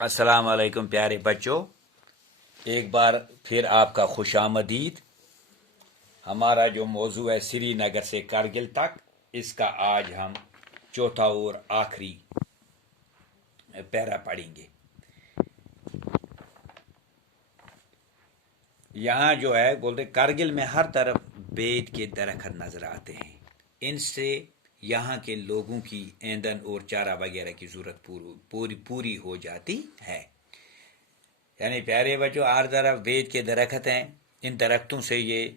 अस्सलाम वालेकुम प्यारे बच्चों, एक बार फिर आपका खुश आमदीद। हमारा जो मौजू है श्रीनगर से कारगिल तक, इसका आज हम चौथा और आखिरी पैरा पढ़ेंगे। यहाँ जो है बोलते कारगिल में हर तरफ बेद के दरख्त नजर आते हैं। इनसे यहाँ के लोगों की ईंधन और चारा वगैरह की जरूरत पूरी हो जाती है। यानी प्यारे बच्चों, हर तरफ बेद के दरख्त हैं। इन दरख्तों से ये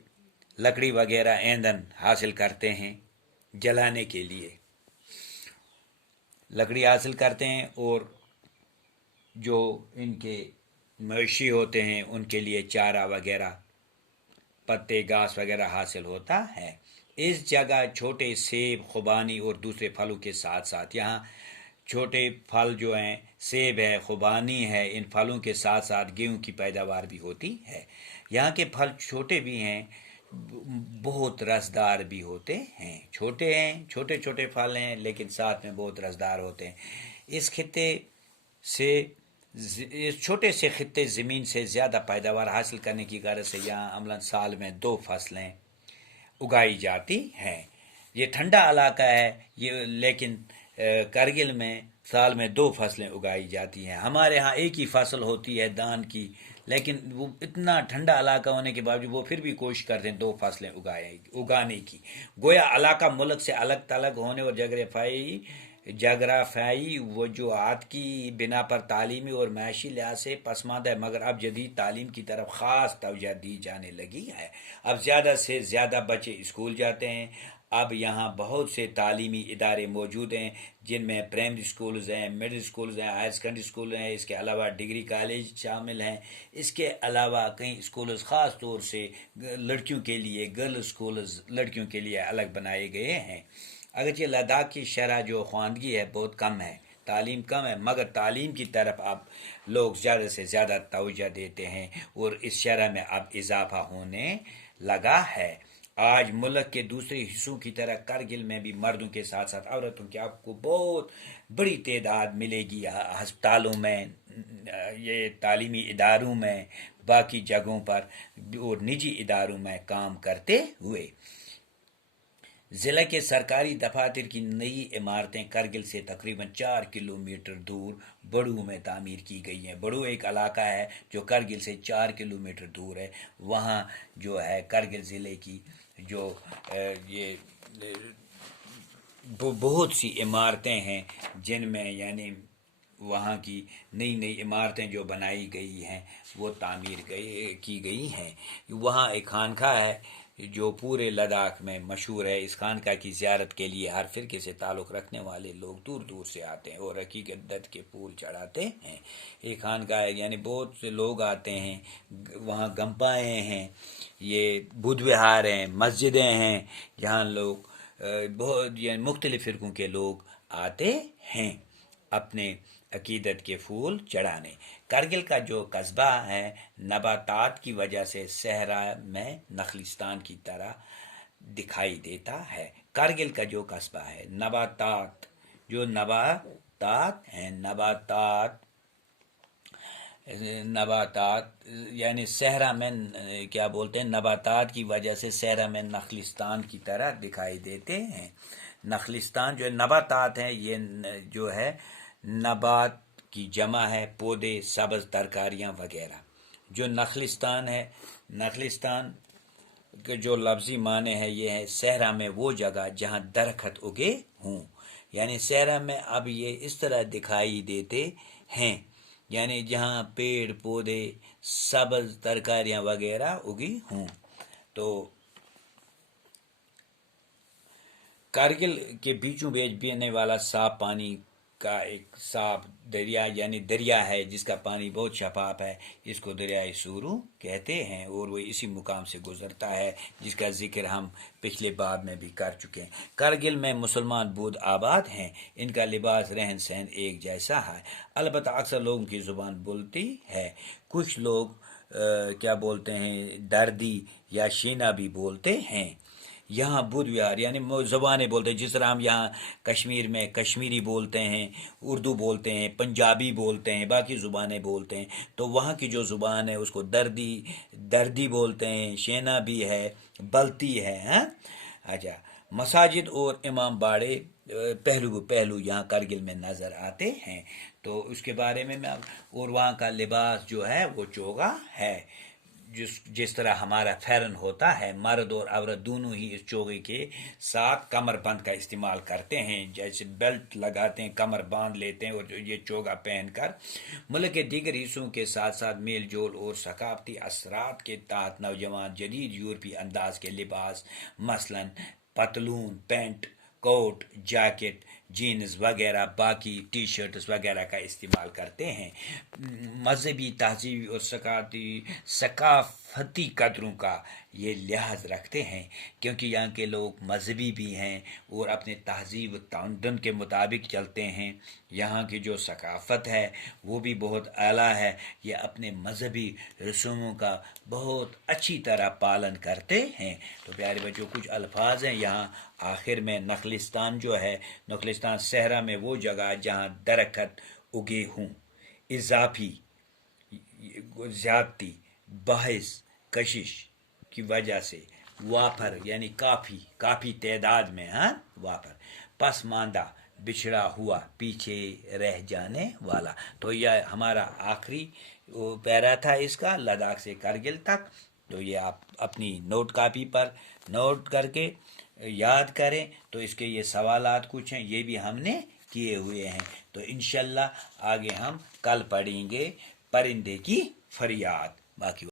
लकड़ी वगैरह ईंधन हासिल करते हैं, जलाने के लिए लकड़ी हासिल करते हैं, और जो इनके मवेशी होते हैं उनके लिए चारा वगैरह, पत्ते घास वगैरह हासिल होता है। इस जगह छोटे सेब, खुबानी और दूसरे फलों के साथ साथ यहाँ छोटे फल जो हैं, सेब है, खुबानी है, इन फलों के साथ साथ गेहूं की पैदावार भी होती है। यहाँ के फल छोटे भी हैं, बहुत रसदार भी होते हैं। छोटे हैं, छोटे छोटे फल हैं, लेकिन साथ में बहुत रसदार होते हैं। इस खित्ते से इस छोटे से खित्ते ज़मीन से ज़्यादा पैदावार हासिल करने की गर्ज से यहाँ अमलन साल में 2 फसलें उगाई जाती हैं। ये ठंडा इलाका है ये, लेकिन कारगिल में साल में 2 फसलें उगाई जाती हैं। हमारे यहाँ एक ही फसल होती है धान की, लेकिन वो इतना ठंडा इलाका होने के बावजूद वो फिर भी कोशिश करते हैं 2 फसलें उगाने की। गोया इलाका मुल्क से अलग थलग होने और जगराफाई वजूहात की बिना पर तालीमी और मैशी लिहाज से पसमानदा है, मगर अब जदीद तालीम की तरफ ख़ास तवज्जो दी जाने लगी है। अब ज़्यादा से ज़्यादा बच्चे स्कूल जाते हैं। अब यहाँ बहुत से तालीमी इदारे मौजूद हैं, जिनमें प्राइमरी स्कूल्स हैं, मिडिल स्कूल्स हैं, हायर सेकेंडरी स्कूल हैं। इसके अलावा डिग्री कॉलेज शामिल हैं। इसके अलावा कई स्कूल्स ख़ास तौर से लड़कियों के लिए, गर्ल्स स्कूल्स लड़कियों के लिए अलग बनाए गए हैं। अगरचे लद्दाख की शरह जो ख्वानगी है बहुत कम है, तालीम कम है, मगर तालीम की तरफ अब लोग ज़्यादा से ज़्यादा तवज्जो देते हैं और इस शरह में अब इजाफा होने लगा है। आज मुल्क के दूसरे हिस्सों की तरह कारगिल में भी मर्दों के साथ साथ औरतों की आपको बहुत बड़ी तादाद मिलेगी हस्पतालों में, ये तालीमी इदारों में, बाकी जगहों पर और निजी इदारों में काम करते हुए। ज़िला के सरकारी दफातर की नई इमारतें कारगिल से तकरीबन 4 किलोमीटर दूर बड़ू में तामीर की गई हैं। बड़ू एक इलाका है जो कारगिल से 4 किलोमीटर दूर है। वहाँ जो है कारगिल ज़िले की जो ये बहुत सी इमारतें हैं, जिनमें यानी वहाँ की नई नई इमारतें जो बनाई गई हैं वो तामीर की गई हैं। वहाँ एक खानका है जो पूरे लद्दाख में मशहूर है। इस खानका की ज़ियारत के लिए हर फ़िरके से ताल्लुक़ रखने वाले लोग दूर दूर से आते हैं और हकीकत के फूल चढ़ाते हैं। एक खानका है, यानी बहुत से लोग आते हैं। वहाँ गंपाएँ हैं, ये बुद्ध विहार हैं, मस्जिदें हैं, जहाँ लोग बहुत यानी मुख्तलिफ़ फ़िरकों के लोग आते हैं अपने अकीदत के फूल चढ़ाने। कारगिल का जो कस्बा है नबातात की वजह से सहरा में नखलिस्तान की तरह दिखाई देता है। कारगिल का जो कस्बा है नबातात हैं, नबातात यानी सहरा में क्या बोलते हैं, नबातात की वजह से सहरा में नखलिस्तान की तरह दिखाई देते हैं। नखलिस्तान जो है, नबातात हैं, ये जो है नबात की जमा है, पौधे, सब्ज़ तरकारियाँ वगैरह। जो नखलिस्तान है, नखलिस्तान के जो लफ्ज़ी माने हैं ये है सहरा में वो जगह जहाँ दरख्त उगे हों। यानी सहरा में अब ये इस तरह दिखाई देते हैं, यानी जहाँ पेड़ पौधे, सब्ज़ तरकारियाँ वगैरह उगी हों। तो कारगिल के बीचों बीच बहने वाला साफ पानी का एक साफ दरिया यानी दरिया है, जिसका पानी बहुत शफाफ है। इसको दरियाए सूरू कहते हैं और वो इसी मुकाम से गुजरता है, जिसका जिक्र हम पिछले बाब में भी कर चुके हैं। कारगिल में मुसलमान बौद्ध आबाद हैं। इनका लिबास, रहन सहन एक जैसा है। अलबत्ता अक्सर लोगों की ज़ुबान बोलती है। कुछ लोग क्या बोलते हैं, दर्दी या शीना भी बोलते हैं। यहाँ बुध विहार यानी ज़बानें बोलते हैं, जिस तरह हम यहाँ कश्मीर में कश्मीरी बोलते हैं, उर्दू बोलते हैं, पंजाबी बोलते हैं, बाकी ज़ुबानें बोलते हैं, तो वहाँ की जो ज़ुबान है उसको दर्दी दर्दी बोलते हैं, शेना भी है, बल्ती है। हाँ, अच्छा। मसाजिद और इमाम बाड़े पहलू पहलू यहाँ करगिल में नज़र आते हैं, तो उसके बारे में मैं, और वहाँ का लिबास जो है वो चोगा है, जिस तरह हमारा फैरन होता है, मर्द और औरत दोनों ही इस चोगे के साथ कमरबंद का इस्तेमाल करते हैं, जैसे बेल्ट लगाते हैं, कमर बांध लेते हैं, और ये चोगा पहनकर मुल्क के दीगर हिस्सों के साथ साथ मेल जोल और सकाफती असरात के तहत नौजवान जदीद यूरोपी अंदाज के लिबास मसलन पतलून, पैंट, कोट, जैकेट, जीन्स वगैरह, बाकी टी शर्ट्स वगैरह का इस्तेमाल करते हैं। मजहबी तहजीब और सकाफती कदरों का ये लिहाज रखते हैं, क्योंकि यहाँ के लोग मजहबी भी हैं और अपने तहजीब तमद्दुन के मुताबिक चलते हैं। यहाँ की जो सकाफत है वो भी बहुत आला है, ये अपने मजहबी रसूमों का बहुत अच्छी तरह पालन करते हैं। तो प्यारे बच्चों, कुछ अल्फाज हैं यहाँ आखिर में। नखलिस्तान जो है, नखलिस्तान सहरा में वो जगह जहाँ दरख्त उगे हों, इजाफी ज्यादती, बाहिस कशिश की वजह से, वाफर यानी काफ़ी काफ़ी तादाद में, हाँ वाफर, पसमानदा बिछड़ा हुआ, पीछे रह जाने वाला। तो यह हमारा आखिरी पैरा था इसका, लद्दाख से करगिल तक। तो ये आप अपनी नोट कापी पर नोट करके याद करें। तो इसके ये सवालात कुछ हैं, ये भी हमने किए हुए हैं। तो इंशाल्लाह आगे हम कल पढ़ेंगे परिंदे की फरियाद। बाकी